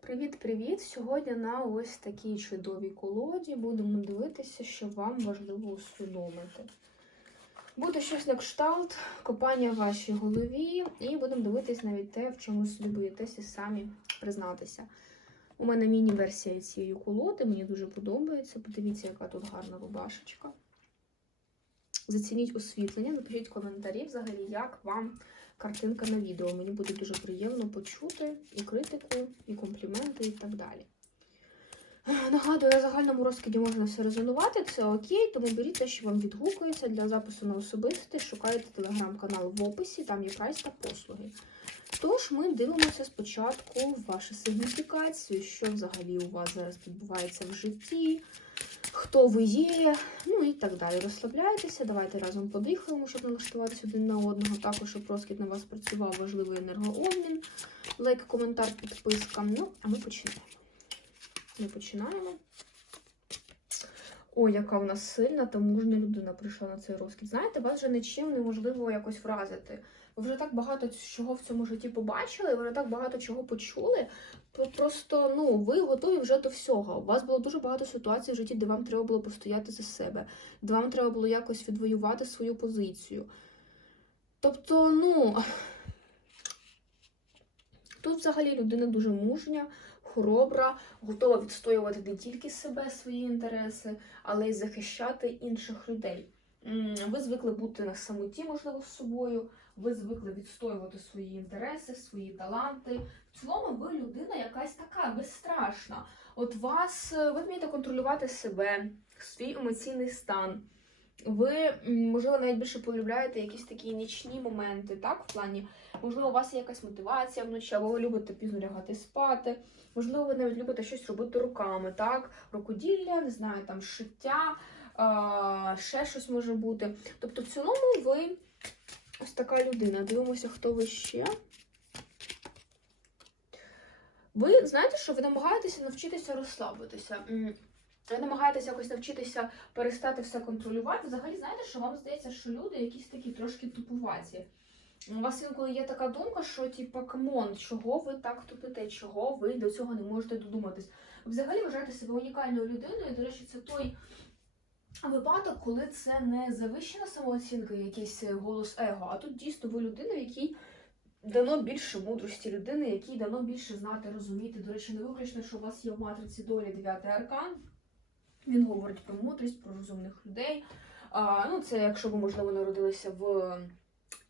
Привіт-привіт! Сьогодні на ось такій чудовій колоді будемо дивитися, що вам важливо усвідомити. Буде щось на кшталт, копання в вашій голові, і будемо дивитись навіть те, в чому собі боїтеся самі признатися. У мене міні-версія цієї колоди, мені дуже подобається. Подивіться, яка тут гарна рубашечка. Зацініть освітлення, напишіть коментарі взагалі, як вам картинка на відео. Мені буде дуже приємно почути і критику, і компліменти, і так далі. Нагадую, на загальному розкиді можна все резонувати, це окей, тому беріть те, що вам відгукується для запису на особисте, шукайте телеграм-канал в описі, там є прайс та послуги. Тож ми дивимося спочатку вашу сигніфікацію, що взагалі у вас зараз відбувається в житті, хто ви є, ну і так далі. Розслабляйтеся, давайте разом подихаємо, щоб налаштуватися один на одного. Також, щоб розкид на вас працював важливий енергообмін, лайк, коментар, підписка. Ну, а ми починаємо. Ми починаємо. Ой, яка в нас сильна та мужня людина прийшла на цей розкид. Знаєте, вас вже нічим неможливо якось вразити. Ви вже так багато чого в цьому житті побачили, ви вже так багато чого почули. Просто ну, ви готові вже до всього. У вас було дуже багато ситуацій в житті, де вам треба було постояти за себе, де вам треба було якось відвоювати свою позицію. Тобто, ну тут взагалі людина дуже мужня, хоробра, готова відстоювати не тільки себе, свої інтереси, але й захищати інших людей. Ви звикли бути на самоті, можливо, з собою. Ви звикли відстоювати свої інтереси, свої таланти. В цілому, ви людина якась така безстрашна. От вас ви вмієте контролювати себе, свій емоційний стан. Ви, можливо, навіть більше полюбляєте якісь такі нічні моменти, так? В плані, можливо, у вас є якась мотивація вночі, або ви любите пізно лягати спати. Можливо, ви навіть любите щось робити руками, так? Рукоділля, не знаю, там шиття, а, ще щось може бути. Тобто, в цілому, ви ось така людина. Дивимося, хто ви ще. Ви знаєте, що ви намагаєтеся навчитися розслабитися. Ви намагаєтеся якось навчитися перестати все контролювати. Взагалі, знаєте, що вам здається, що люди якісь такі трошки тупуваті. У вас інколи є така думка, що типа камон, чого ви так тупите, чого ви до цього не можете додуматись. Ви взагалі вважаєте себе унікальною людиною. і, До речі, це той випадок, коли це не завищена самооцінка, якийсь голос его, а тут дійсно ви людина, якій дано більше мудрості людини, якій дано більше знати, розуміти. До речі, не виключно, що у вас є в матриці долі дев'ятий аркан. Він говорить про мудрість, про розумних людей. А, Ну, це якщо ви, можливо, народилися в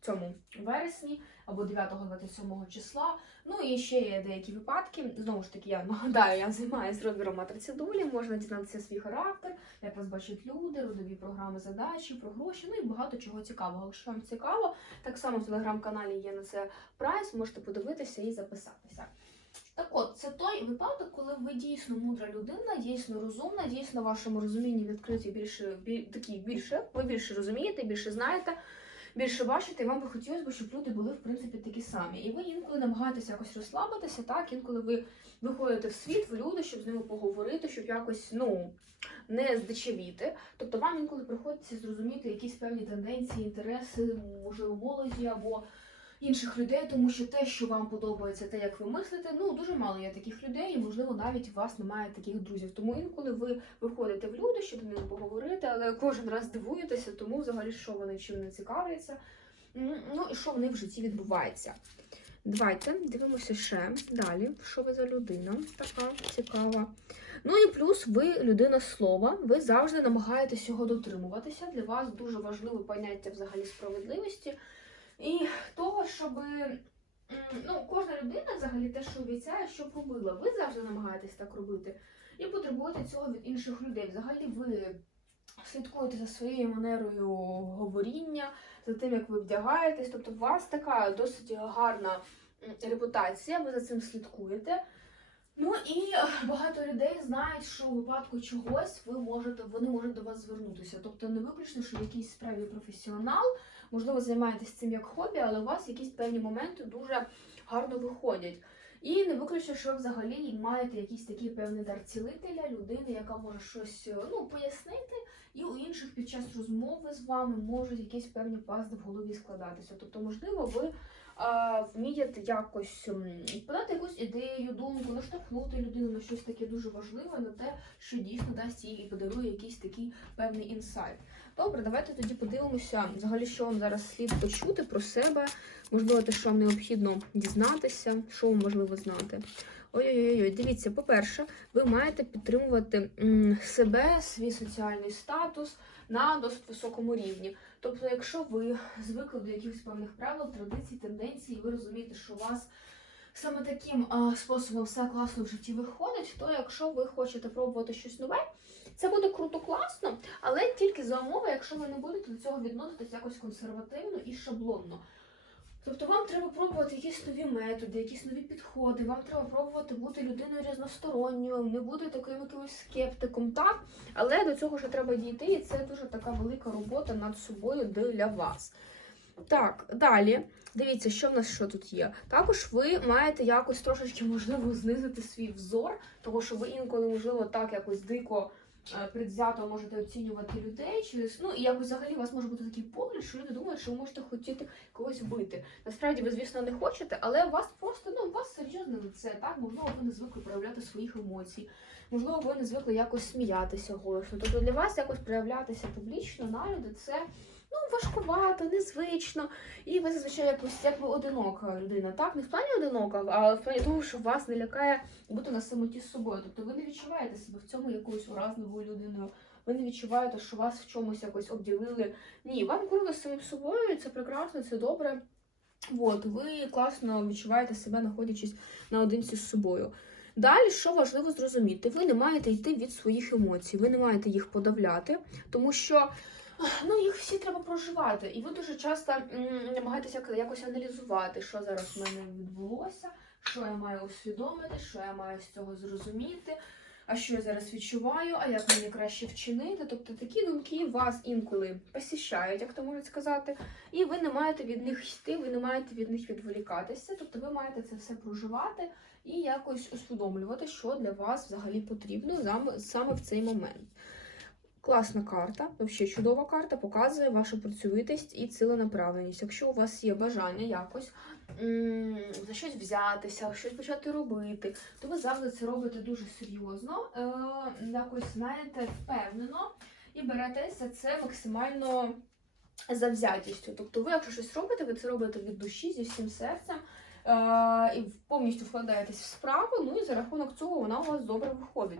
цьому вересні або 9-27 числа. Ну і ще є деякі випадки. Знову ж таки, я нагадаю, я займаюся розбіром матриці долі, можна дізнатися свій характер, як вас бачать люди, родові програми задачі, про гроші, ну і багато чого цікавого. Якщо вам цікаво, так само в телеграм-каналі є на це прайс, можете подивитися і записатися. Так от, це той випадок, коли ви дійсно мудра людина, дійсно розумна, дійсно в вашому розумінні відкриті більше біль, такі більше, ви більше розумієте, більше знаєте, більше бачите, і вам би хотілося б, щоб люди були в принципі такі самі. І ви інколи намагаєтеся якось розслабитися, так, інколи ви виходите в світ, в люди, щоб з ними поговорити, щоб якось ну, не здичавіти. Тобто вам інколи приходиться зрозуміти якісь певні тенденції, інтереси, можливо, молоді або інших людей, тому що те, що вам подобається, те, як ви мислите, ну дуже мало є таких людей, і можливо навіть у вас немає таких друзів. Тому інколи ви виходите в люди, щоб ними поговорити, але кожен раз дивуєтеся, тому взагалі що вони чим не цікавляться. Ну і що в них в житті відбувається. Давайте дивимося ще далі, що ви за людина така цікава. Ну і плюс ви людина слова, ви завжди намагаєтесь його дотримуватися. Для вас дуже важливе поняття взагалі справедливості. І того, щоб ну, кожна людина взагалі те, що обіцяє, щоб робила. Ви завжди намагаєтесь так робити. І потребуєте цього від інших людей. Взагалі ви слідкуєте за своєю манерою говоріння, за тим, як ви вдягаєтесь. Тобто у вас така досить гарна репутація, ви за цим слідкуєте. Ну і багато людей знають, що у випадку чогось ви можете, вони можуть до вас звернутися. Тобто не виключно, що якийсь справді професіонал, можливо, займаєтесь цим як хобі, але у вас якісь певні моменти дуже гарно виходять. І не виключно, що взагалі маєте якийсь такий певний дар цілителя, людини, яка може щось ну, пояснити, і у інших під час розмови з вами можуть якісь певні пазди в голові складатися. Тобто, можливо, ви вмієте якось подати якусь ідею, думку, наштовхнути людину на щось таке дуже важливе, на те, що дійсно дасть їй і подарує якийсь такий певний інсайт. Добре, давайте тоді подивимося, взагалі, що вам зараз слід почути про себе, можливо, те, що вам необхідно дізнатися, що вам важливо знати. Ой-ой-ой, дивіться, по-перше, ви маєте підтримувати себе, свій соціальний статус на досить високому рівні. Тобто, якщо ви звикли до якихось певних правил, традицій, тенденцій, і ви розумієте, що у вас саме таким способом все класно в житті виходить, то якщо ви хочете пробувати щось нове, це буде круто класно, але тільки за умови, якщо ви не будете до цього відноситись якось консервативно і шаблонно. Тобто вам треба пробувати якісь нові методи, якісь нові підходи, вам треба пробувати бути людиною різносторонньою, не бути таким якимось скептиком, так? Але до цього ще треба дійти, і це дуже така велика робота над собою для вас. Так, далі. Дивіться, що в нас що тут є. Також ви маєте якось трошечки, можливо, знизити свій взор, тому що ви інколи, можливо, так якось дико предвзято можете оцінювати людей через ну і якось взагалі у вас може бути такий погляд, що люди думають, що ви можете хотіти когось вбити. Насправді ви, звісно, не хочете, але у вас просто ну у вас серйозне лице, так можливо, ви не звикли проявляти своїх емоцій. Можливо, ви не звикли якось сміятися голосно. Тобто для вас якось проявлятися публічно на люди це ну важкувато, незвично. І ви зазвичай якось як ви одинока людина. Так, не в плані одинока, а в плані того, що вас не лякає бути на самоті з собою. Тобто ви не відчуваєте себе в цьому якоюсь уразливою людиною. Ви не відчуваєте, що вас в чомусь якось обділили. Ні, вам круто з самим собою, це прекрасно, це добре. От, ви класно відчуваєте себе, знаходячись наодинці з собою. Далі, що важливо зрозуміти, ви не маєте йти від своїх емоцій, ви не маєте їх подавляти, тому що ну, їх всі треба проживати. І ви дуже часто намагаєтеся якось аналізувати, що зараз в мене відбулося, що я маю усвідомити, що я маю з цього зрозуміти, а що я зараз відчуваю, а як мені краще вчинити. Тобто такі думки вас інколи посіщають, як то можуть сказати, і ви не маєте від них йти, ви не маєте від них відволікатися. Тобто ви маєте це все проживати і якось усвідомлювати, що для вас взагалі потрібно саме в цей момент. Класна карта, взагалі чудова карта, показує вашу працьовитість і ціленаправленість. Якщо у вас є бажання якось за щось взятися, щось почати робити, то ви завжди це робите дуже серйозно, е, якось знаєте, впевнено і берете за це максимально завзятістю. Тобто, ви, якщо щось робите, ви це робите від душі, зі всім серцем. Е, і повністю вкладаєтесь в справу, ну і за рахунок цього вона у вас добре виходить.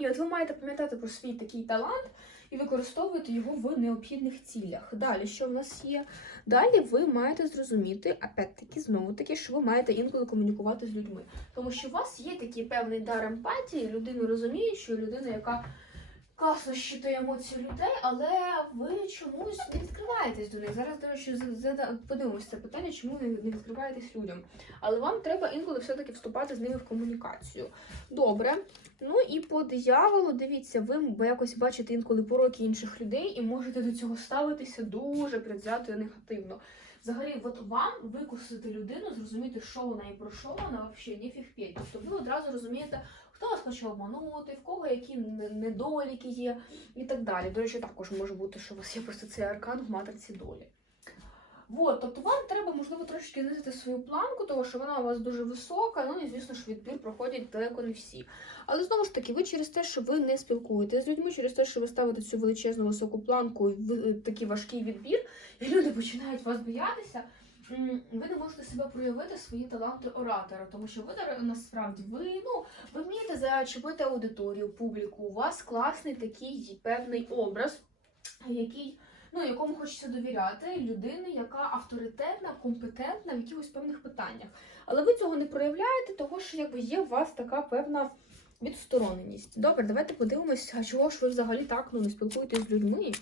І от ви маєте пам'ятати про свій такий талант і використовувати його в необхідних цілях. Далі, що в нас є? Далі ви маєте зрозуміти, опять-таки, знову таки, що ви маєте інколи комунікувати з людьми. Тому що у вас є такий певний дар емпатії, людину що людина, яка класно щитує емоції людей, але ви чомусь не відкриваєтесь до них. Зараз, до речі, подивимося це питання, чому ви не відкриваєтесь людям. Але вам треба інколи все-таки вступати з ними в комунікацію. Добре. Ну і по дияволу, дивіться, ви якось бачите інколи пороки інших людей і можете до цього ставитися дуже предвзято і негативно. Взагалі, от вам викусити людину, зрозуміти, що вона і про що вона взагалі не фігпеть. Тобто ви одразу розумієте, хто вас хоче обманути, в кого які не- недоліки є і так далі. До речі, також може бути, що у вас є просто цей аркан в матриці долі. Вот, тобто вам треба, можливо, трошки знизити свою планку, тому що вона у вас дуже висока, ну і звісно ж відбір проходять далеко не всі. Але знову ж таки, ви через те, що ви не спілкуєтеся з людьми, через те, що ви ставите цю величезну високу планку і такий важкий відбір, і люди починають вас боятися. Ви не можете себе проявити свої таланти оратора, тому що ви насправді ви ну ви вмієте зачепити аудиторію, публіку. У вас класний такий певний образ, який ну якому хочеться довіряти людини, яка авторитетна, компетентна в якихось певних питаннях. Але ви цього не проявляєте, тому що якби є у вас така певна відстороненість. Добре, давайте подивимося, а чого ж ви взагалі так ну, не спілкуєтесь з людьми?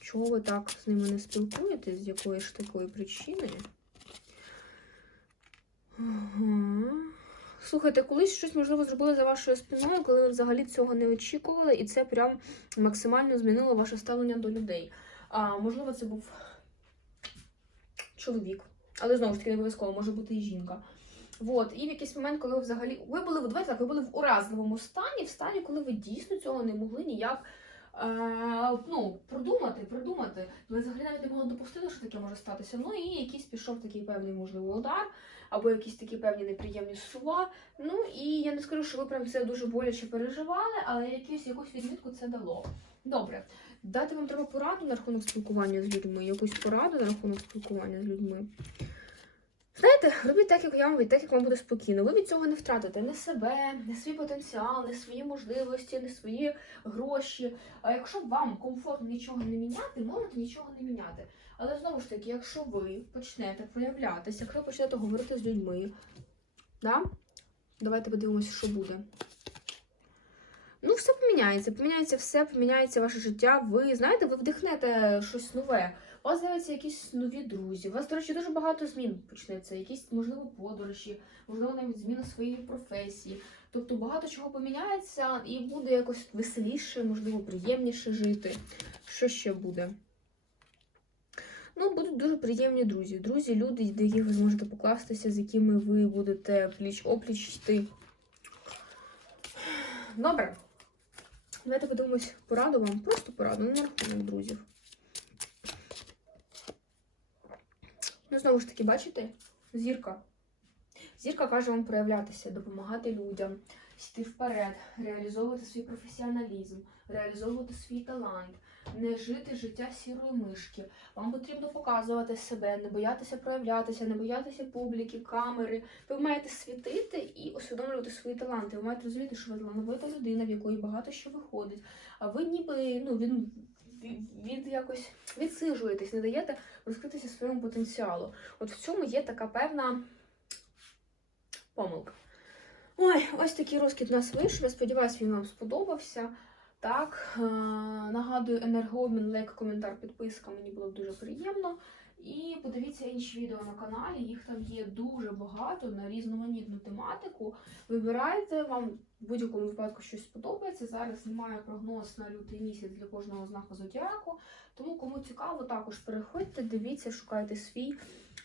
Чого ви так з ними не спілкуєтесь? З якої ж такої причини? Ага. Слухайте, колись щось можливо зробили за вашою спиною, коли ви взагалі цього не очікували, і це прям максимально змінило ваше ставлення до людей. А, можливо, це був чоловік, але знову ж таки не обов'язково може бути і жінка. Вот. І в якийсь момент, коли ви взагалі ви були, давайте так, ви були в уразливому стані, в стані, коли ви дійсно цього не могли ніяк е, ну, продумати, продумати. Ви взагалі навіть не могли допустити, що таке може статися. Ну і якийсь пішов такий певний, можливо, удар, або якісь такі певні неприємні слова. Ну і я не скажу, що ви прям це дуже боляче переживали, але якусь, якусь відмітку це дало. Добре, дати вам треба пораду на рахунок спілкування з людьми, якусь пораду на рахунок спілкування з людьми. Знаєте, робіть так, як я вам так, як вам буде спокійно. Ви від цього не втратите не себе, не свій потенціал, не свої можливості, не свої гроші. А якщо вам комфортно нічого не міняти, можете нічого не міняти. Але знову ж таки, якщо ви почнете проявлятися, якщо ви почнете говорити з людьми, да? давайте подивимося, що буде. Ну, все поміняється, поміняється все, поміняється ваше життя. Ви знаєте, ви вдихнете щось нове. У вас з'являться якісь нові друзі. У вас, до речі, дуже багато змін почнеться. Якісь, можливо, подорожі, можливо, навіть зміна своєї професії. Тобто багато чого поміняється і буде якось веселіше, можливо, приємніше жити. Що ще буде? Ну, будуть дуже приємні друзі. Друзі, люди, до яких ви зможете покластися, з якими ви будете пліч-опліч йти. Добре. Давайте подивимось пораду вам. Просто пораду, не на рахунок друзів. Ну, знову ж таки, бачите? Зірка. Зірка каже вам проявлятися, допомагати людям, йти вперед, реалізовувати свій професіоналізм, реалізовувати свій талант, не жити життя сірої мишки. Вам потрібно показувати себе, не боятися проявлятися, не боятися публіки, камери. Ви маєте світити і усвідомлювати свої таланти. Ви маєте розуміти, що ви талановита людина, в якої багато що виходить. А ви ніби ну, від, від якось відсижуєтесь, не даєте розкритися своєму потенціалу. От в цьому є така певна помилка. Ой, ось такий розкид у нас вийшов. Я сподіваюся, він вам сподобався. Так, е, нагадую, енергообмін, лайк, коментар, підписка. Мені було дуже приємно. І подивіться інші відео на каналі. Їх там є дуже багато на різноманітну тематику. Вибирайте, вам в будь-якому випадку щось сподобається. Зараз знімаю прогноз на лютий місяць для кожного знаку зодіаку. Тому, кому цікаво, також переходьте, дивіться, шукайте свій.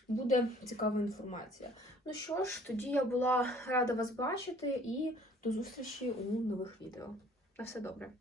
Буде цікава інформація. Ну що ж, тоді я була рада вас бачити і до зустрічі у нових відео. На все добре.